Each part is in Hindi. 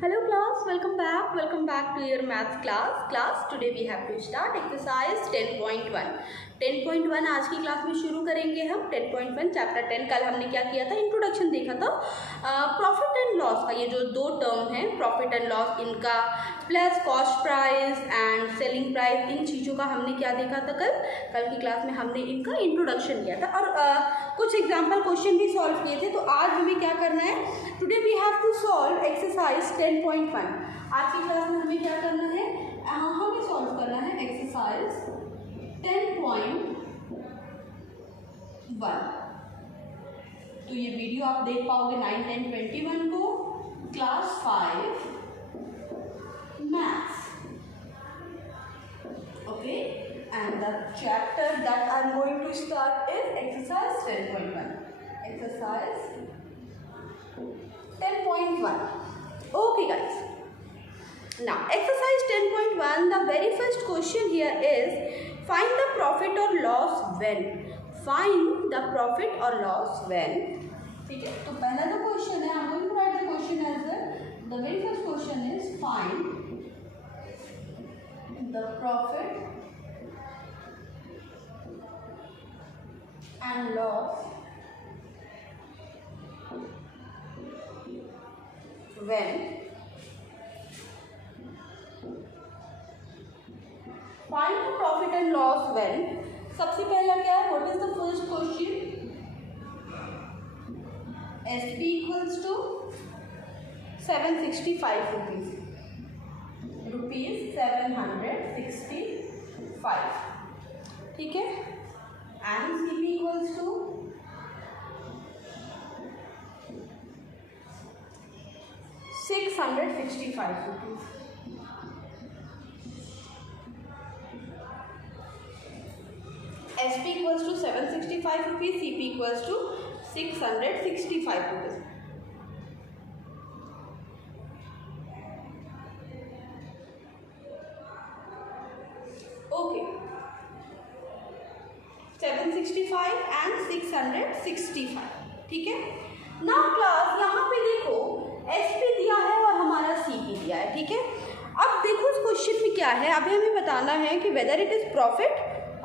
Hello class, welcome back to your maths class. Today we have to start exercise 10.1. 10.1 आज की क्लास में शुरू करेंगे हम. 10.1 चैप्टर 10 कल हमने क्या किया था, इंट्रोडक्शन देखा था. प्रॉफिट एंड लॉस का ये जो दो टर्म है, प्रॉफिट एंड लॉस, इनका plus cost price and selling price, इन चीज़ों का हमने क्या देखा था कल की क्लास में हमने इनका इंट्रोडक्शन किया था और कुछ एग्जाम्पल क्वेश्चन भी सॉल्व किए थे. तो आज हमें क्या करना है, today we have to solve exercise 10.1. आज की क्लास में हमें क्या करना है, हमें सॉल्व करना है एक्सरसाइज 10.1. तो ये वीडियो आप देख पाओगे 9, 10, 21 को, class 5 maths. Okay, and the chapter that I'm going to start is exercise 10.1. Exercise 10.1. Okay guys, now exercise 10.1, the very first question here is find the profit or loss when. Find the profit or loss when. ठीक है, तो पहला जो क्वेश्चन है, I'm going to write the question as the very first question is find the profit and loss when. Find the profit and loss when. सबसे पहला क्या है, what is the first question? SP equals to 765 rupees. Rupees 765. ठीक है, and CP equals to 665 rupees. SP equals to 765 rupees, CP equals to 665 rupees. Okay, 765 and 665. ठीक है. Now class, यहाँ पे देखो SP दिया है और हमारा CP दिया है. ठीक है, अब देखो इस क्वेश्चन में क्या है, अभी हमें बताना है कि वेदर इट इज प्रॉफिट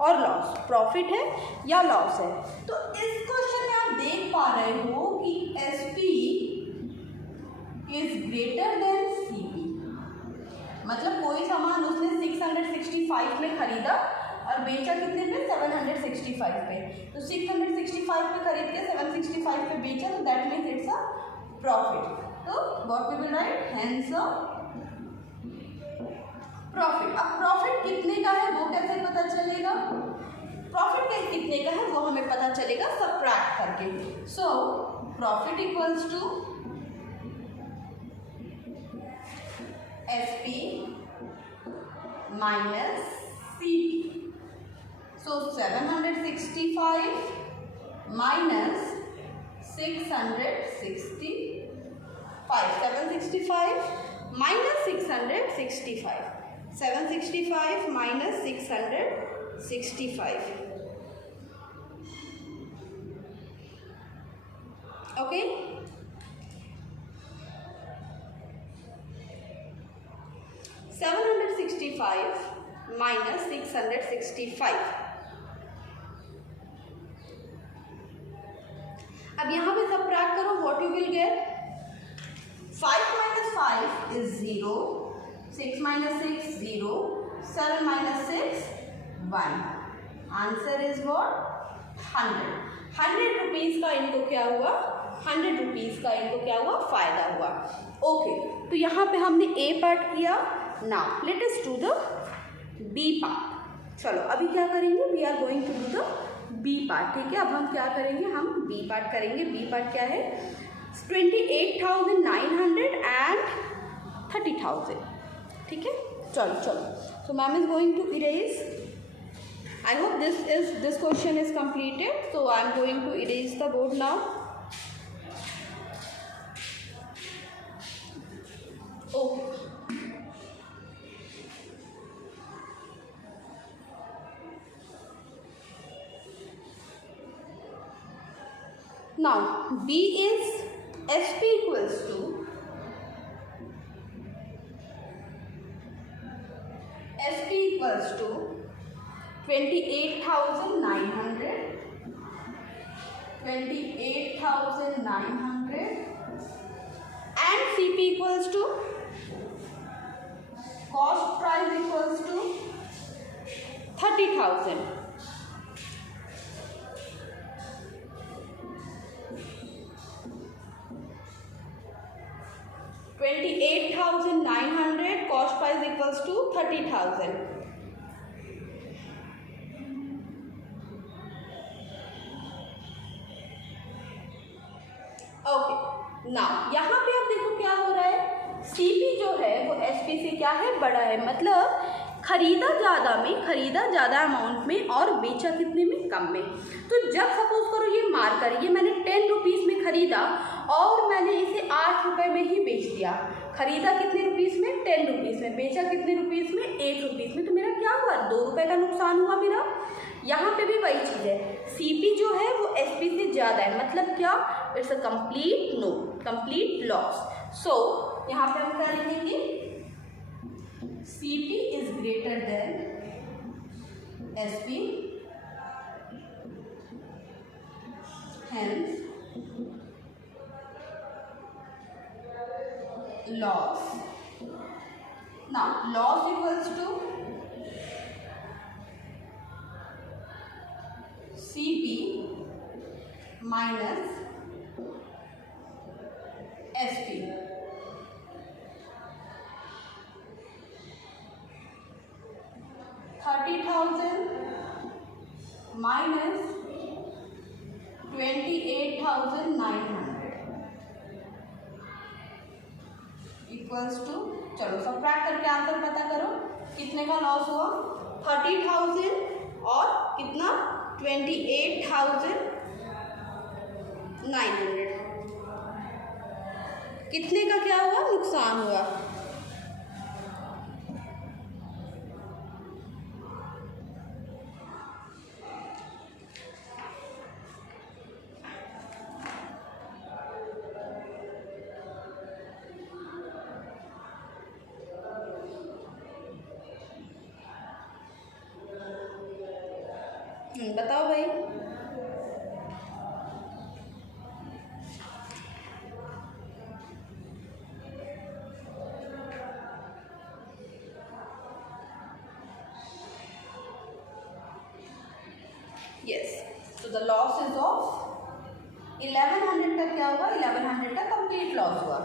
और लॉस, प्रॉफिट है या लॉस है. तो इस क्वेश्चन में आप देख पा रहे हो कि SP is greater than CP. मतलब कोई सामान उसने 665 में खरीदा और बेचा कितने पे, 765 पे. तो 665 पे खरीद के 765 पे बेचा, तो that means it's a profit. तो what we will write, hence a profit. अब प्रॉफिट कितने का है वो कैसे पता चलेगा, प्रॉफिट कितने का है वो हमें पता चलेगा सबट्रैक्ट करके. So profit equals to SP minus CP. So 765 minus 665, 765 minus 665, 765 minus 665. Okay, $765 minus 665. अब यहाँ पे सबट्रैक्ट करो, what you will get, 5 minus 5 is 0, 6 minus 6 0, 7 minus 6 1. Answer is what, 100 rupees का इनको क्या हुआ, 100 रुपीज़ का इनको क्या हुआ, फायदा हुआ. ओके, तो यहाँ पे हमने A पार्ट किया. Now let us do the B part. चलो अभी क्या करेंगे, we are going to do the B part. ठीक है, अब हम क्या करेंगे, हम B पार्ट करेंगे. B पार्ट क्या है, 28,900 and 30,000. ठीक है, चलो. So ma'am is going to erase. I hope this question is completed. So I am going to erase the board now. Okay, now B is SP equals to equals to 28,900 and CP equals to cost price equals to 30,000. $28,900 cost price equals to 30,000. Okay, now यहाँ पे आप देखो क्या हो रहा है, सीपी जो है वो एसपी से क्या है, बड़ा है, मतलब खरीदा ज़्यादा अमाउंट में और बेचा कितने में, कम में। तो जब सपोज करो ये मार्कर, ये मैंने 10 रुपीज़ में खरीदा और मैंने इसे 8 रुपये में ही बेच दिया। खरीदा कितने रुपीज़ में, 10 रुपीज़ में, बेचा कितने रुपीज़ में, 8 रुपीज़ में, तो मेरा क्या हुआ, 2 रुपये का नुकसान हुआ मेरा। यहाँ पे भी वही चीज़ है, सीपी जो है वो एसपी से ज़्यादा है, मतलब क्या, इट्स अ कंप्लीट लॉस। सो यहाँ पे हम क्या लिखेंगे, CP is greater than SP, hence loss. Now loss equals to CP minus SP. minus 28,900 equals to, चलो सबट्रैक्ट करके आंसर पता करो, कितने का लॉस हुआ, 30,000 और कितना, 28,900, कितने का क्या हुआ, नुकसान हुआ। बताओ भाई, यस, तो द लॉस इज ऑफ 1100 का क्या हुआ, 1100 का कंप्लीट लॉस हुआ।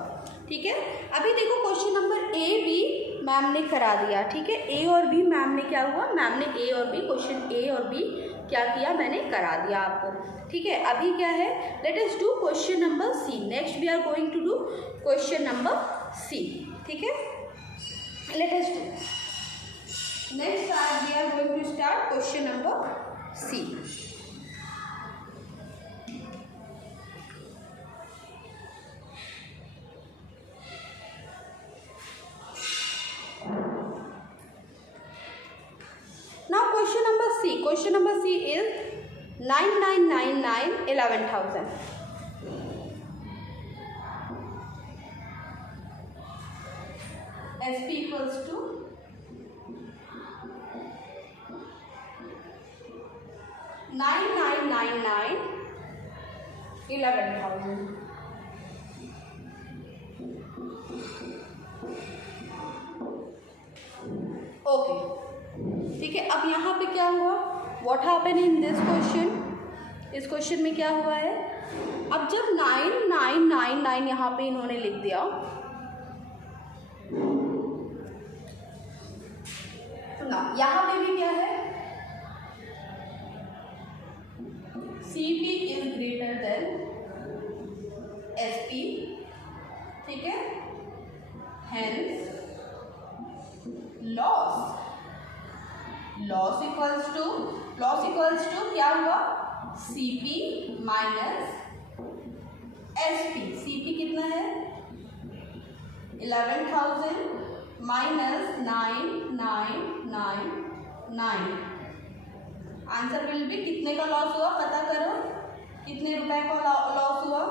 ठीक है, अभी देखो question number A B ma'am ने करा दिया। ठीक है, ए और बी मैम ने क्या हुआ, मैम ने ए और बी, क्वेश्चन ए और बी क्या किया, मैंने करा दिया आपको। ठीक है, अभी क्या है, let us do question number C. Next we are going to do question number C. ठीक है, let us do next we are going to start question number C. Question number C is 9999 11,000. SP equals to 9999 11,000. Okay, ठीक है, अब यहाँ पे क्या हुआ, what happen in this question, इस क्वेश्चन में क्या हुआ है, अब जब 9999 यहाँ पे इन्होंने लिख दिया, तो ना यहाँ पे भी क्या है, CP is greater than SP, ठीक है, हेंस लॉस इक्वल्स टू क्या हुआ, CP माइनस SP। CP कितना है, 11,000 माइनस 9999। आंसर विल बी, कितने का लॉस हुआ पता करो, कितने रुपए का लॉस हुआ,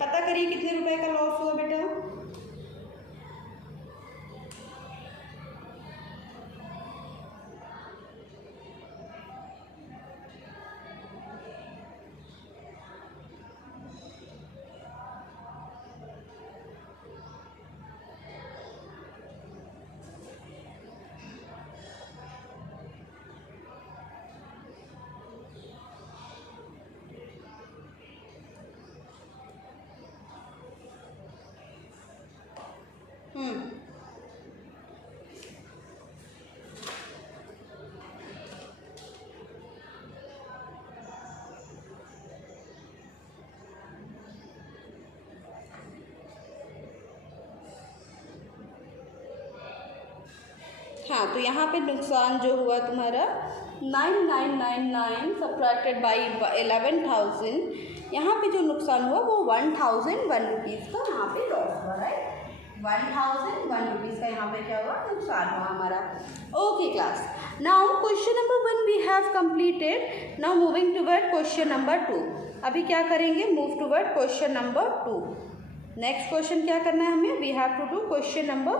पता करिए कितने रुपए का लॉस हुआ बेटा। हाँ, तो यहाँ पे नुकसान जो हुआ तुम्हारा 9999 सब्ट्रैक्टेड बाई 11,000, यहाँ पे जो नुकसान हुआ वो 1001 रुपीज़ का यहाँ पे लॉस हुआ, राइट। 1001 रुपीज़ का यहाँ पे क्या हुआ, नुकसान हुआ हमारा। Okay class, now question number 1 we have completed. Now moving toward question number 2। अभी क्या करेंगे, move toward question number 2। Next question क्या करना है हमें, we have to do question number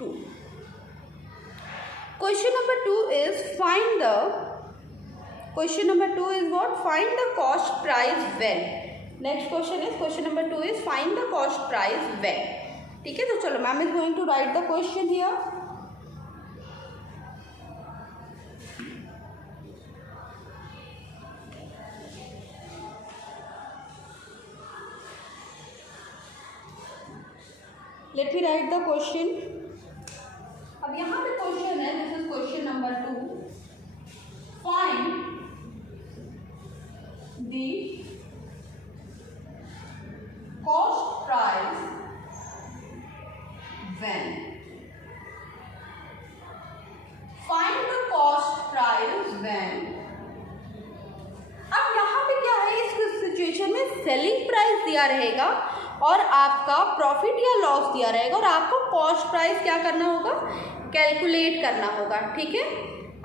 2। Question number 2 is find the, question number 2 is what, find the cost price when. Next question is, question number 2 is find the cost price when. ठीक है, तो चलो ma'am is going to write the question here. Let me write the question. अब यहाँ पे क्वेश्चन है, this is question number 2, find the cost price when. Find the cost price when. अब यहाँ पे क्या है, इस सिचुएशन में सेलिंग प्राइस दिया रहेगा और आपका प्रॉफिट या लॉस दिया रहेगा और आपको कॉस्ट प्राइस क्या करना होगा, कैलकुलेट करना होगा। ठीक है,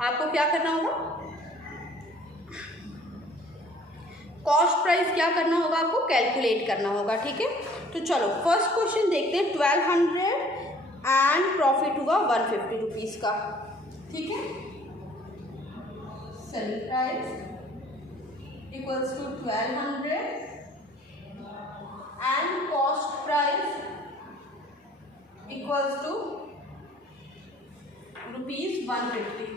आपको क्या करना होगा, कॉस्ट प्राइस क्या करना होगा, आपको कैलकुलेट करना होगा। ठीक है, तो चलो फर्स्ट क्वेश्चन देखते हैं। 1200 एंड प्रॉफिट हुआ 150 रुपीज़ का। ठीक है, selling price equals to 1200 and cost price equals to rupees 150.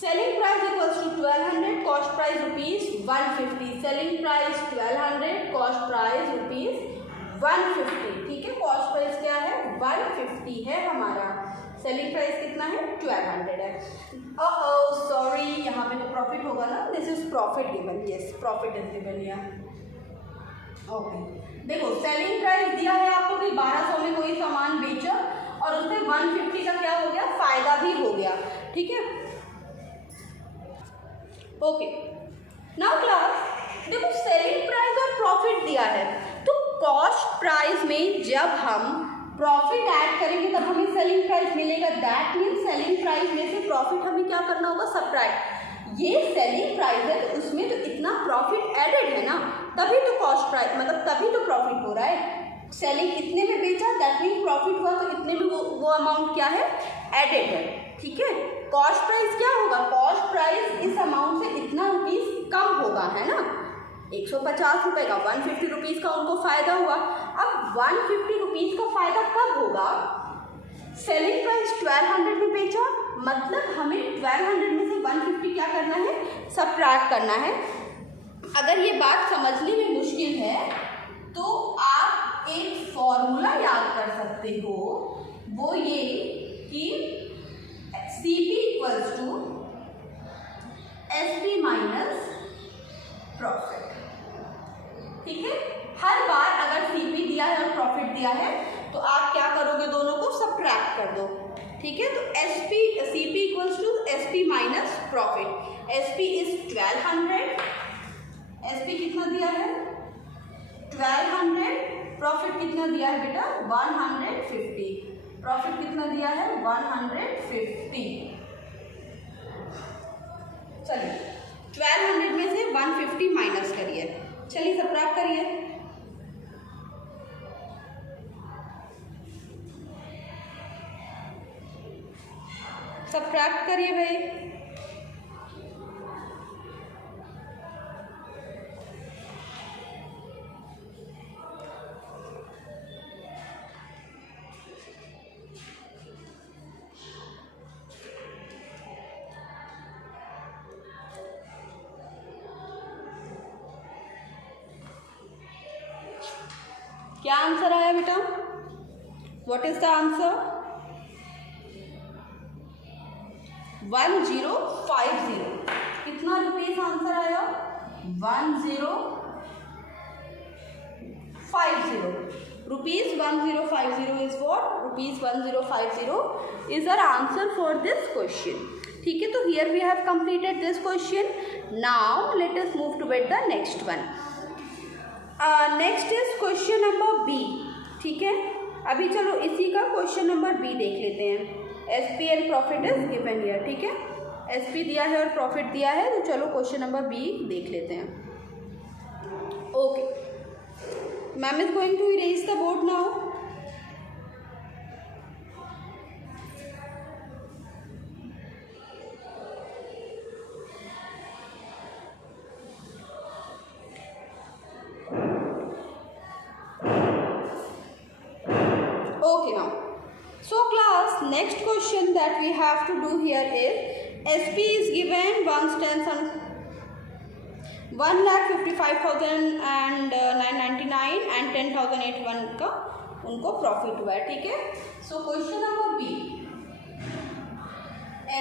Selling price equals to 1200, cost price rupees 150. Selling price 1200, cost price rupees 150. ठीक है, cost price क्या है, 150 है हमारा, सेलिंग प्राइस कितना है, 1200 है। सॉरी, यहाँ पे तो प्रॉफिट होगा ना, this is profit given, yes profit is given here. Okay, देखो सेलिंग प्राइस दिया है आपको कि 1200 में कोई सामान बेचा और उसमें 150 का क्या हो गया, फायदा भी हो गया। ठीक है, ओके नाउ क्लास देखो सेलिंग प्राइस और प्रॉफिट दिया है, तो कॉस्ट प्राइस में जब हम प्रॉफिट ऐड करेंगे तब हमें सेलिंग प्राइस मिलेगा। दैट मीन्स सेलिंग प्राइस में से प्रॉफिट हमें क्या करना होगा, सब्ट्रैक्ट। ये सेलिंग प्राइस है तो उसमें तो इतना प्रॉफिट एडेड है ना, तभी तो कॉस्ट प्राइस, मतलब तभी तो प्रॉफिट हो रहा है। सेलिंग इतने में बेचा, दैट मीन्स प्रॉफिट हुआ, तो इतने में वो अमाउंट क्या है, एडेड है। ठीक है, कॉस्ट प्राइस क्या होगा, कॉस्ट प्राइस इस अमाउंट से इतना रुपीज़ कम होगा, है ना, 150 रुपये का 150 रुपीज़ का उनको फ़ायदा हुआ। अब 150 रुपीज़ का फ़ायदा कब होगा, सेलिंग प्राइस 1200 में बेचा, मतलब हमें 1200 में से 150 क्या करना है, सब्ट्रैक्ट करना है। अगर ये बात समझने में मुश्किल है तो आप एक फॉर्मूला याद कर सकते हो, वो ये कि CP equals to SP minus profit. ठीक है, हर बार अगर CP दिया है और प्रॉफिट दिया है तो आप क्या करोगे, दोनों को सब्ट्रैक्ट कर दो। ठीक है, तो CP equals to SP minus profit. SP is 1200, SP कितना दिया है 1200, प्रॉफिट कितना दिया है बेटा 150, प्रॉफिट कितना दिया है 150। चलिए 1200 में से 150 माइनस करिए, चलिए सब्ट्रैक्ट करिए। सब्ट्रैक्ट करिए भाई, क्या आंसर आया बेटा, व्हाट इज द आंसर, 1050। कितना रुपीज आंसर आया, 1050। ₹1050 is what? ₹1050 is our answer for this question. ठीक है, तो here we have completed this question. Now let us move toward the next one. Next is question number B. ठीक है, अभी चलो इसी का क्वेश्चन नंबर बी देख लेते हैं. SP and profit is given here. ठीक है, SP दिया है और प्रॉफिट दिया है, तो चलो क्वेश्चन नंबर बी देख लेते हैं. Okay, ma'am is going to erase the board now. Okay, now so class, next question that we have to do here is SP is given 1,55,999 and 10,081 का उनको प्रॉफिट हुआ है. ठीक है, so question number B,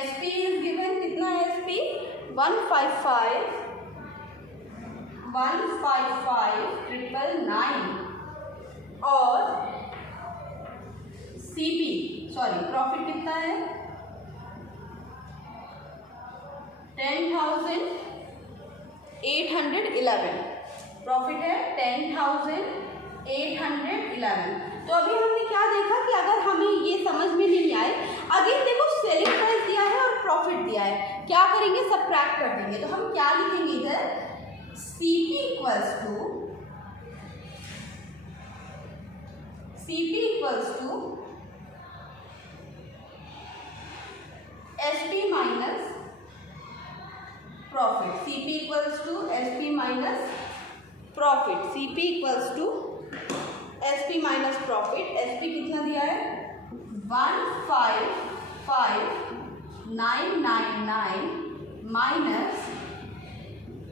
SP is given कितना है? SP 155,999 और CP सॉरी प्रॉफिट कितना है? 10,811 प्रॉफिट है. 10,811. तो अभी हमने क्या देखा कि अगर हमें ये समझ में नहीं आए, अगेन देखो सेलिंग प्राइस दिया है और प्रॉफिट दिया है, क्या करेंगे? सबट्रैक्ट कर देंगे. तो हम क्या लिखेंगे इधर? CP equals to SP minus profit. CP equals to SP minus profit. CP equals to SP minus profit. SP कितना दिया है? 155,999 माइनस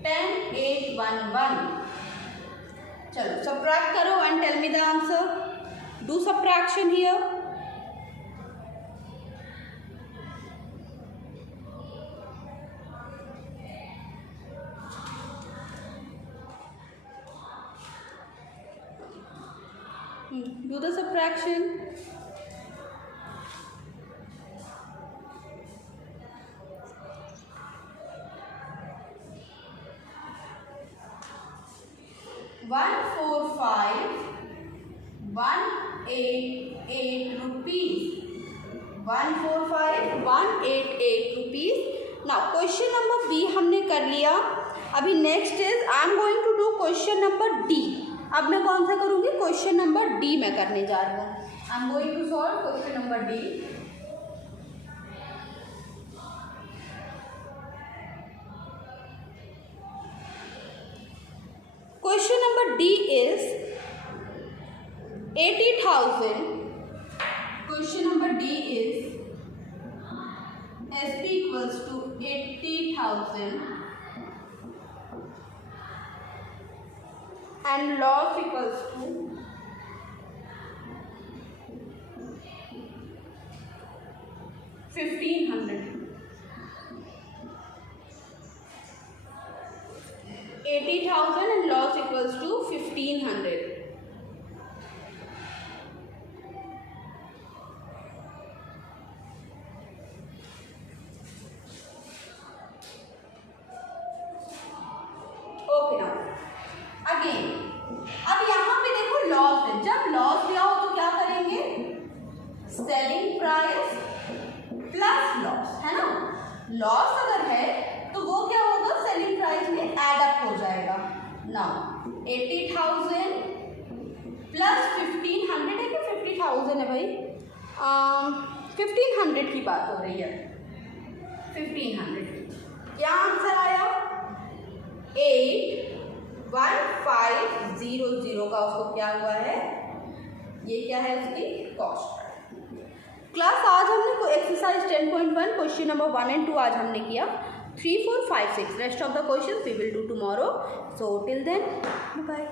10,811. चलो सबट्रैक्ट करो and tell me the answer. Do subtraction here. Do the subtraction. ₹145,188. Now question number B हमने कर लिया. अभी next is I am going to do question number D. अब मैं कौन सा करूँगी? क्वेश्चन नंबर डी मैं करने जा रही हूँ. I am going to solve question number D. Question number D is 80,000. Question number D is SP equals to 80,000 and loss equals to 1,500. 80,000 and loss equals to 1,500. Okay ना, अगेन अब यहाँ पे देखो लॉस है. जब लॉस दिया हो तो क्या करेंगे? सेलिंग प्राइस प्लस लॉस, है ना. लॉस अगर है तो वो क्या होगा? सेलिंग प्राइस में एड अप हो जाएगा. नाउ 80,000 प्लस 1,500 है कि 50,000 है भाई? 1,500 की बात हो रही है. 1,500. क्या आंसर आया? 8,1,500 का उसको क्या हुआ है? ये क्या है उसकी कॉस्ट. क्लास आज हमने एक्सरसाइज 10.1 क्वेश्चन नंबर 1 and 2 आज हमने किया. 3, 4, 5, 6 rest of the questions we will do tomorrow. So till then bye.